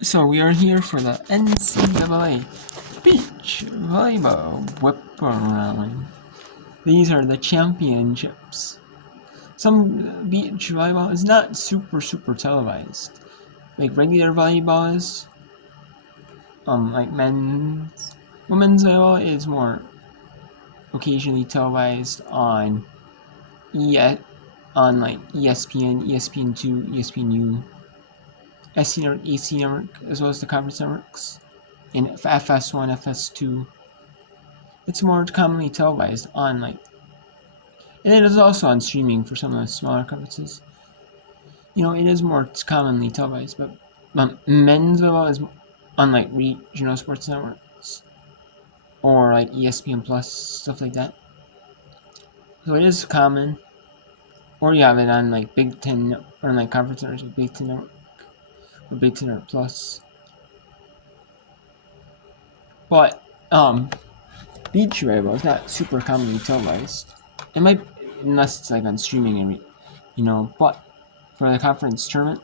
So we are here for the NCAA Beach Volleyball Whip Around. These are the championships. Some beach volleyball is not super televised, like regular volleyball is. Like women's volleyball is more occasionally televised on like ESPN, ESPN2, ESPNU, SC Network, AC Network, as well as the conference networks. In FS1, FS2, it's more commonly televised on and it is also on streaming for some of the smaller conferences. It is more commonly televised, but men's volleyball is on regional sports networks or like ESPN Plus, stuff like that. So it is common. Or you have it on like Big Ten or like conference networks with Big Ten Network or Big Ten Network Plus. But beach volleyball is not super commonly televised. It might, unless it's like on streaming, but for the conference tournament,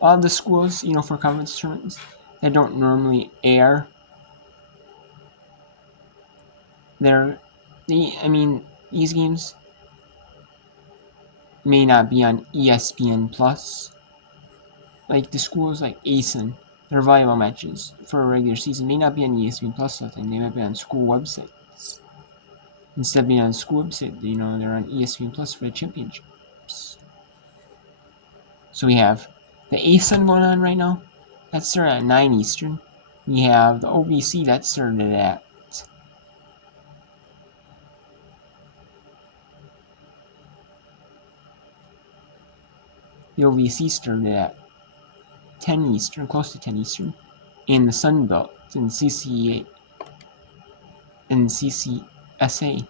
a lot of the schools, for conference tournaments, they don't normally air these games may not be on ESPN Plus. Like the schools like ASIN, their volleyball matches for a regular season may not be on ESPN Plus. I think they might be on school websites. Instead of being on school website, they're on ESPN Plus for the championships. So we have the ASIN going on right now. That started at 9 Eastern. We have the OVC that started at the OVC started at 10 Eastern, close to 10 Eastern, and the Sun Belt in CCA and CCSA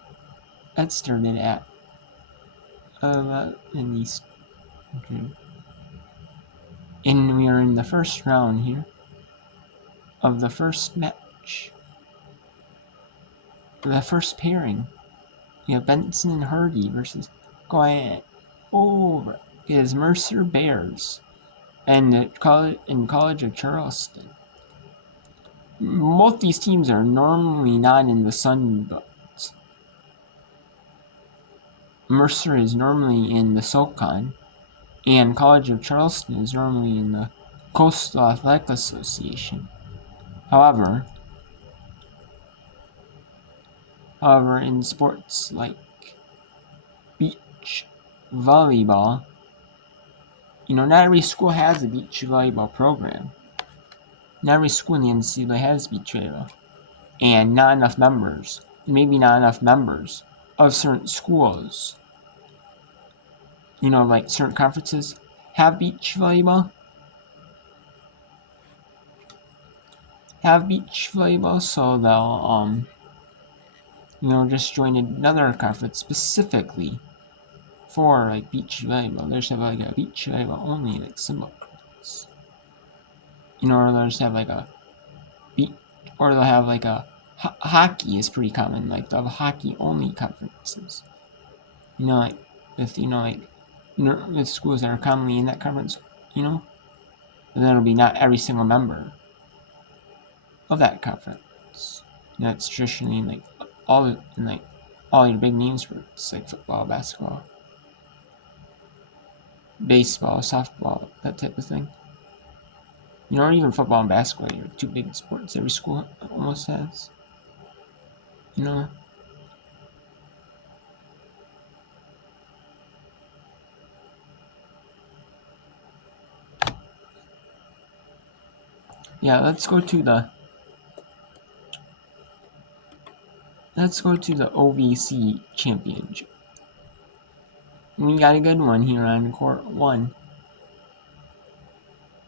that started at 11 Eastern. Okay. And we are in the first round here of the first match. The first pairing. We have Benson and Hardy versus going over is Mercer Bears and College of Charleston. Both these teams are normally not in the Sun Belt. Mercer is normally in the SoCon, and College of Charleston is normally in the Coastal Athletic Association. However, in sports like beach volleyball, not every school has a beach volleyball program. Not every school in the NCAA has beach volleyball. And not enough members, maybe not enough members of certain schools, like certain conferences have beach volleyball. So they'll, just join another conference specifically for like beach volleyball. They just have like a beach volleyball only like symbol conference. Or they'll just have like a beach, or they'll have like a hockey is pretty common. Like they'll have hockey only conferences. With schools that are commonly in that conference, and that'll be not every single member of that conference. That's traditionally like all your big name sports like football, basketball, baseball, softball, that type of thing. Or even football and basketball, your two big sports every school almost has. Yeah, let's go to the OVC championship. We got a good one here on court 1.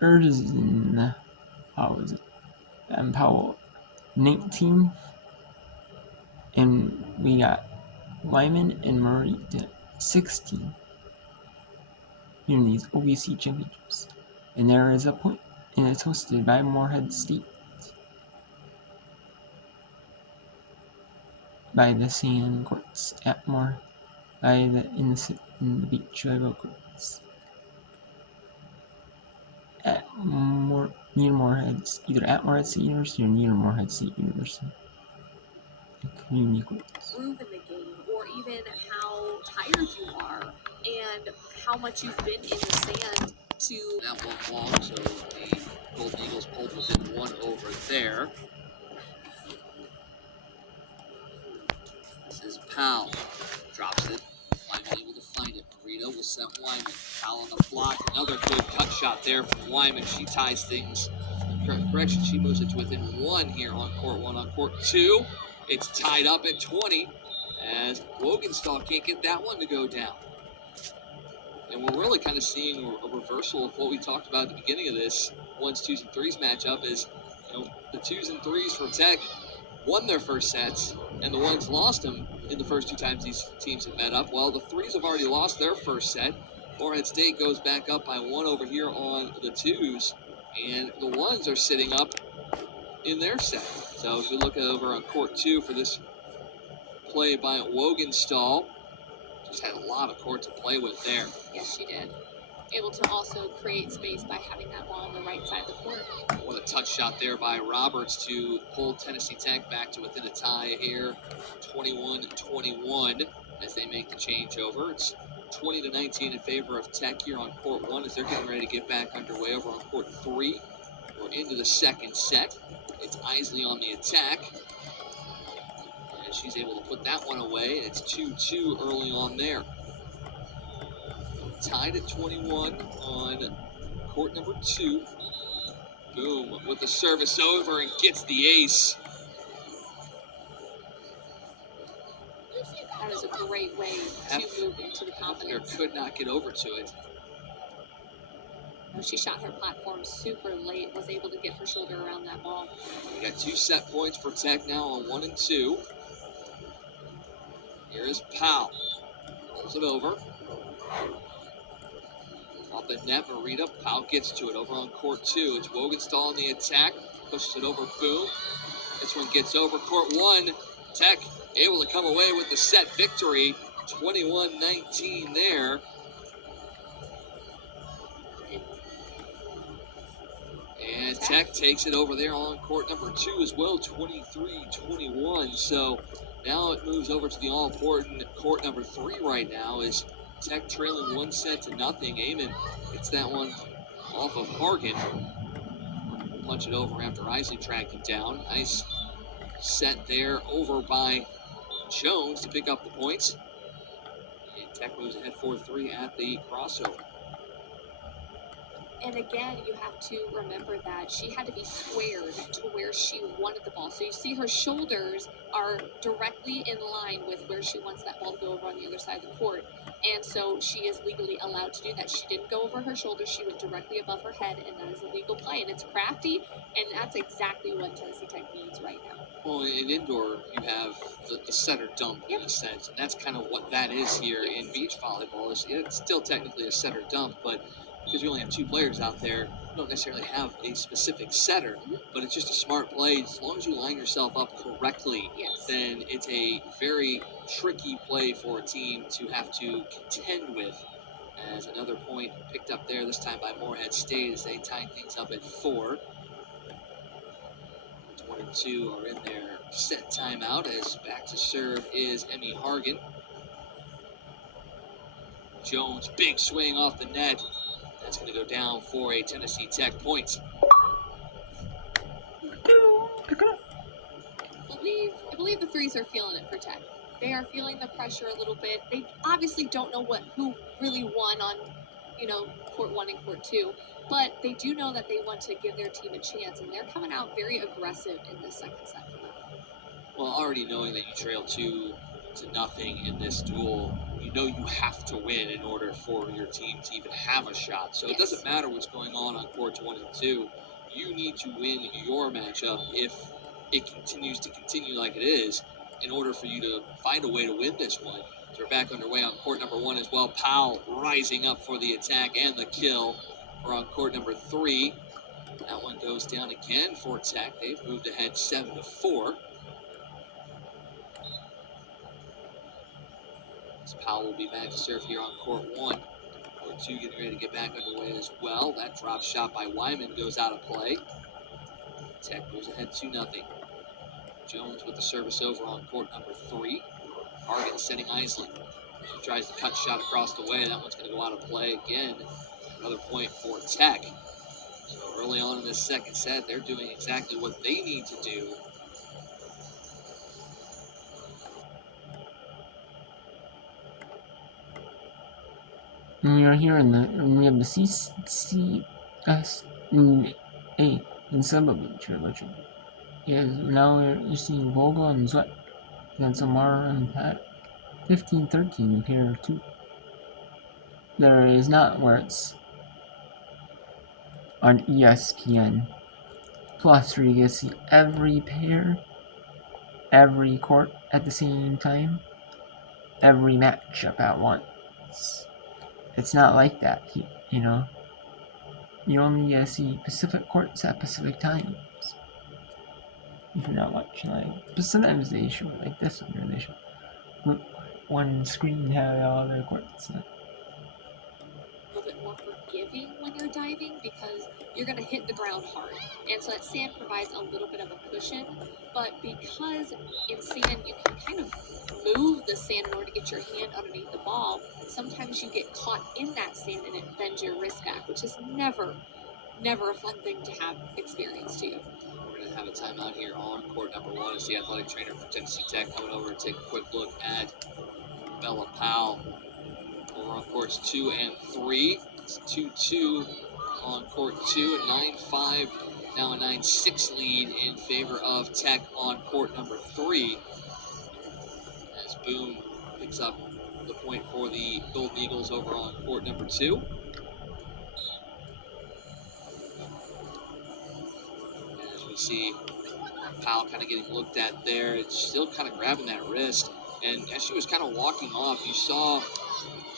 Erzen, how was it? And Powell, 19th. And we got Lyman and Murray, 16th. Here in these OVC championships. And there is a point, and it's hosted by Morehead State. By the sand courts at in the beach volleyball courts at Near Moorhead, either at Moorhead State University or near Moorhead State University. Community groups. Groove in the game, or even how tired you are and how much you've been in the sand to that one long, so the Golden Eagles pulled within one over there. This is Powell. Drops it. Wyman able to find it. Marita will set Wyman. Powell on the block. Another good cut shot there from Wyman. She ties things. Correction, she moves it to within one here on court one. On court two, it's tied up at 20 as Wogenstall can't get that one to go down. And we're really kind of seeing a reversal of what we talked about at the beginning of this ones, twos, and threes matchup. Is the twos and threes for Tech won their first sets, and the ones lost them in the first two times these teams have met up. Well, the threes have already lost their first set. Morehead State goes back up by one over here on the twos, and the ones are sitting up in their set. So if we look over on court two for this play by Wogenstall, just had a lot of court to play with there. Yes, she did. Able to also create space by having that ball on the right side of the court. What a touch shot there by Roberts to pull Tennessee Tech back to within a tie here, 21-21 as they make the changeover. It's 20-19 in favor of Tech here on court one as they're getting ready to get back underway over on court three. We're into the second set. It's Isley on the attack. And she's able to put that one away. It's 2-2 early on there. Tied at 21 on court number two. Boom, with the service over and gets the ace. That is a great way to move into the confidence. Could not get over to it. She shot her platform super late, was able to get her shoulder around that ball. We got 2 set points for Tech now on 1 and 2. Here is Powell. Pulls it over. Off the net, Marita. Powell gets to it over on court two. It's Wogenstall on the attack. Pushes it over, boom. This one gets over court one. Tech able to come away with the set victory. 21-19 there. And Tech takes it over there on court number two as well, 23-21. So now it moves over to the all-important court number three right now as Tech trailing 1-0. Eamon gets that one off of Hargan. Punch it over after Isley tracked him down. Nice set there over by Jones to pick up the points. And Tech moves ahead 4-3 at the crossover. And again, you have to remember that she had to be squared to where she wanted the ball. So you see her shoulders are directly in line with where she wants that ball to go over on the other side of the court. And so she is legally allowed to do that. She didn't go over her shoulders. She went directly above her head, and that is a legal play. And it's crafty, and that's exactly what Tennessee Tech needs right now. Well, in indoor, you have the setter dump in a sense, and that's kind of what that is here in beach volleyball. It's still technically a setter dump, but because you only have 2 players out there, you don't necessarily have a specific setter, but it's just a smart play. As long as you line yourself up correctly, then it's a very tricky play for a team to have to contend with. As another point picked up there, this time by Morehead State, as they tie things up at 4. 1 and 2 are in their set timeout, as back to serve is Emmy Hargan. Jones, big swing off the net. That's going to go down for a Tennessee Tech point. I believe the threes are feeling it for Tech. They are feeling the pressure a little bit. They obviously don't know who really won on, court 1 and court 2, but they do know that they want to give their team a chance, and they're coming out very aggressive in this second set for them. Well, already knowing that you trail 2-0 in this duel, you know you have to win in order for your team to even have a shot. So it doesn't matter what's going on courts 1 and 2. You need to win your matchup if it continues to continue like it is in order for you to find a way to win this one. So we're back underway on court number 1 as well. Powell rising up for the attack and the kill. We're on court number 3. That one goes down again for Tech. They've moved ahead 7-4. Powell will be back to serve here on court 1. Court 2 getting ready to get back underway as well. That drop shot by Wyman goes out of play. Tech moves ahead 2-0. Jones with the service over on court number 3. Hargan setting Isley. She tries to cut shot across the way. That one's going to go out of play again. Another point for Tech. So early on in this second set, they're doing exactly what they need to do. And we are here we have the CCS A in Summerbeach trilogy. Now we're seeing Vogel and Zwick against Amara and Pat. 15-13 in pair 2. There is not where it's on ESPN Plus where you get to see every pair, every court at the same time, every matchup at once. It's not like that, you know. You only get to see Pacific courts at Pacific times. If you're not watching, but sometimes they show it like this one, or they show one screen have all their courts. A little bit more forgiving when you're diving because you're going to hit the ground hard, and so that sand provides a little bit of a cushion. But because in sand you can kind of move the sand in order to get your hand underneath the ball, sometimes you get caught in that sand and it bends your wrist back, which is never a fun thing to have experienced to you. We're going to have a timeout here on court number 1 as the athletic trainer for Tennessee Tech coming over to take a quick look at Bella Powell over on courts 2 and 3. It's 2-2 on court 2, a 9-5, now a 9-6 lead in favor of Tech on court number 3. As Boone picks up the point for the Golden Eagles over on court number 2. As we see Powell kind of getting looked at there, it's still kind of grabbing that wrist. And as she was kind of walking off, you saw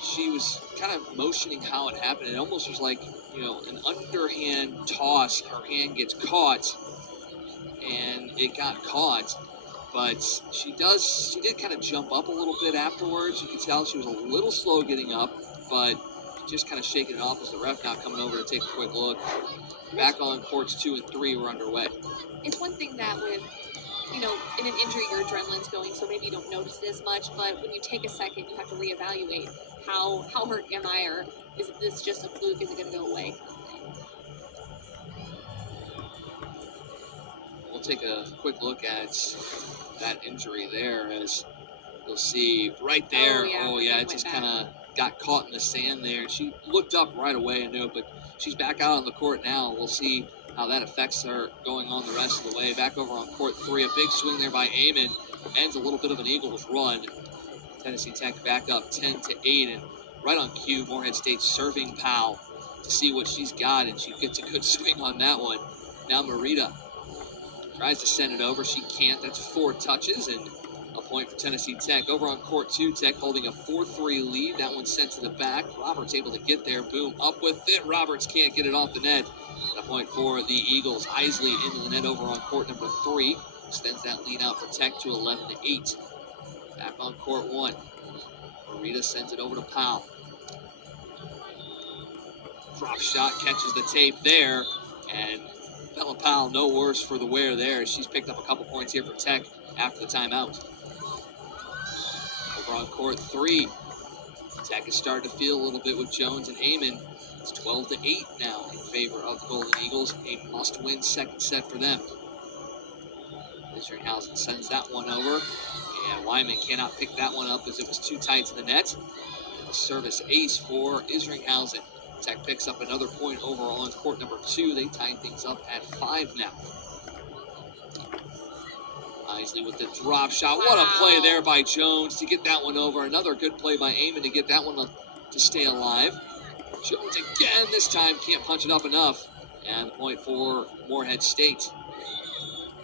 she was kind of motioning how it happened. It almost was like, an underhand toss. Her hand gets caught, and it got caught. But she did kind of jump up a little bit afterwards. You could tell she was a little slow getting up, but just kind of shaking it off as the ref now coming over to take a quick look. Back on courts 2 and 3, we're underway. It's one thing that with, in an injury, your adrenaline's going, so maybe you don't notice it as much, but when you take a second, you have to reevaluate how hurt am I, or is this just a fluke, is it going to go away? We'll take a quick look at that injury there, as you'll see right there. Oh, yeah, it just kind of got caught in the sand there. She looked up right away and knew it, but she's back out on the court now. We'll see how that affects her going on the rest of the way. Back over on court 3, a big swing there by Amon. Ends a little bit of an Eagles run. Tennessee Tech back up 10-8, and right on cue, Morehead State serving Powell to see what she's got, and she gets a good swing on that one. Now Marita tries to send it over. She can't. That's 4 touches, and a point for Tennessee Tech. Over on court 2, Tech holding a 4-3 lead. That one's sent to the back. Roberts able to get there. Boom, up with it. Roberts can't get it off the net. And a point for the Eagles. Isley into the net over on court number 3. Extends that lead out for Tech to 11-8. Back on court 1. Marita sends it over to Powell. Drop shot, catches the tape there. And Bella Powell no worse for the wear there. She's picked up a couple points here for Tech after the timeout. Over on court 3. Tech is starting to feel a little bit with Jones and Amon. It's 12-8 now in favor of the Golden Eagles. A must-win second set for them. Isringhausen sends that one over. And Wyman cannot pick that one up as it was too tight to the net. And a service ace for Isringhausen. Tech picks up another point over on court number 2. They tie things up at 5 now. Isley with the drop shot. Wow. What a play there by Jones to get that one over. Another good play by Amon to get that one to stay alive. Jones again, this time can't punch it up enough. And the point for Morehead State.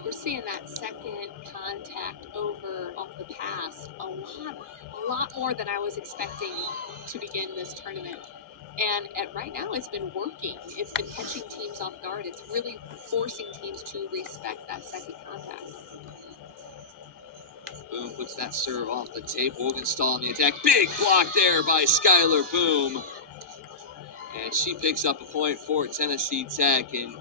We're seeing that second contact over off the pass a lot more than I was expecting to begin this tournament. And right now, it's been working. It's been catching teams off guard. It's really forcing teams to respect that second contact. Boom puts that serve off the tape. Wogenstall on the attack. Big block there by Skylar Boom. And she picks up a point for Tennessee Tech. And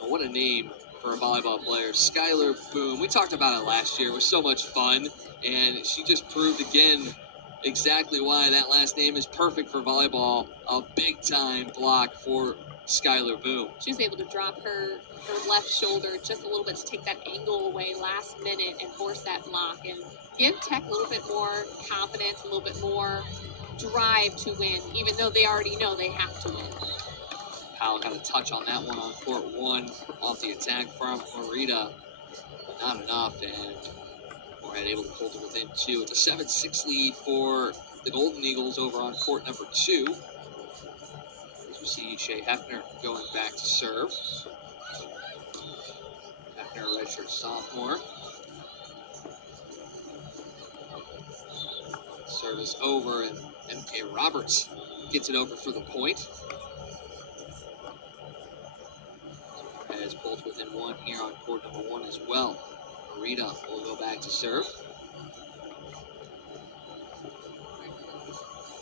what a name for a volleyball player. Skylar Boone. We talked about it last year. It was so much fun. And she just proved again exactly why that last name is perfect for volleyball. A big-time block for Skylar Boone. She was able to drop her left shoulder just a little bit to take that angle away last minute and force that block and give Tech a little bit more confidence, a little bit more drive to win, even though they already know they have to win. Powell got a touch on that one on court 1 off the attack from Marita, but not enough, and Moorhead able to pull to within 2. It's a 7-6 lead for the Golden Eagles over on court number 2. As we see Shea Hefner going back to serve. Hefner, a redshirt sophomore. Service over, and MK Roberts gets it over for the point. Has pulled within 1 here on court number 1 as well. Marita will go back to serve.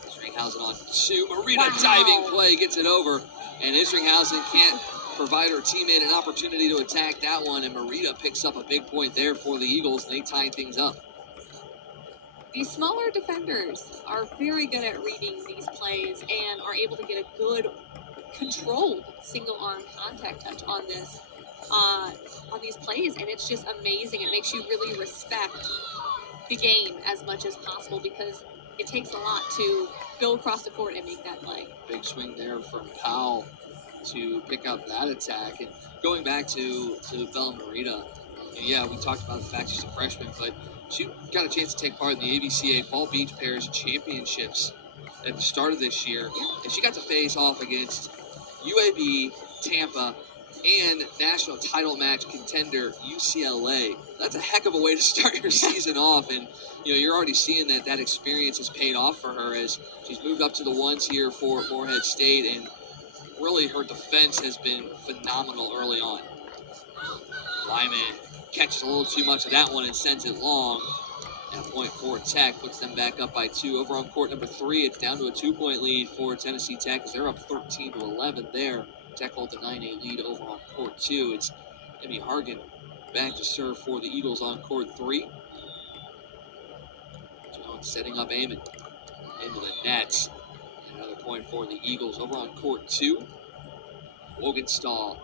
Isringhausen on 2. Marita diving play gets it over, and Isringhausen can't provide her teammate an opportunity to attack that one, and Marita picks up a big point there for the Eagles, and they tie things up. These smaller defenders are very good at reading these plays and are able to get a good controlled single arm contact touch on this on these plays, and it's just amazing. It makes you really respect the game as much as possible because it takes a lot to go across the court and make that play. Big swing there from Powell to pick up that attack. And going back to Bella Marita, yeah, we talked about the fact she's a freshman, but she got a chance to take part in the AVCA Fall Beach Pairs Championships at the start of this year, and she got to face off against UAB, Tampa, and national title match contender UCLA. That's a heck of a way to start your season off, and you're already seeing that experience has paid off for her as she's moved up to the ones here for Moorhead State, and really her defense has been phenomenal early on. Lyman catches a little too much of that one and sends it long. And a point for Tech puts them back up by 2. Over on court number 3, it's down to a 2-point lead for Tennessee Tech as they're up 13-11 there. Tech holds a 9-8 lead over on court 2. It's Emmy Hargan back to serve for the Eagles on court 3. Jones setting up Amon into the net. Another point for the Eagles over on court 2. Wogenstall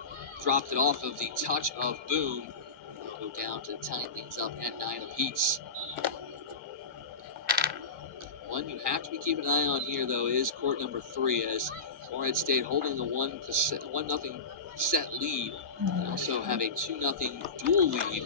dropped it off of the touch of Boone. They'll go down to tie things up at 9 apiece. One you have to be keeping an eye on here, though, is court number 3 as Moorhead State holding the 1-0 set lead. They also have a 2-0 dual lead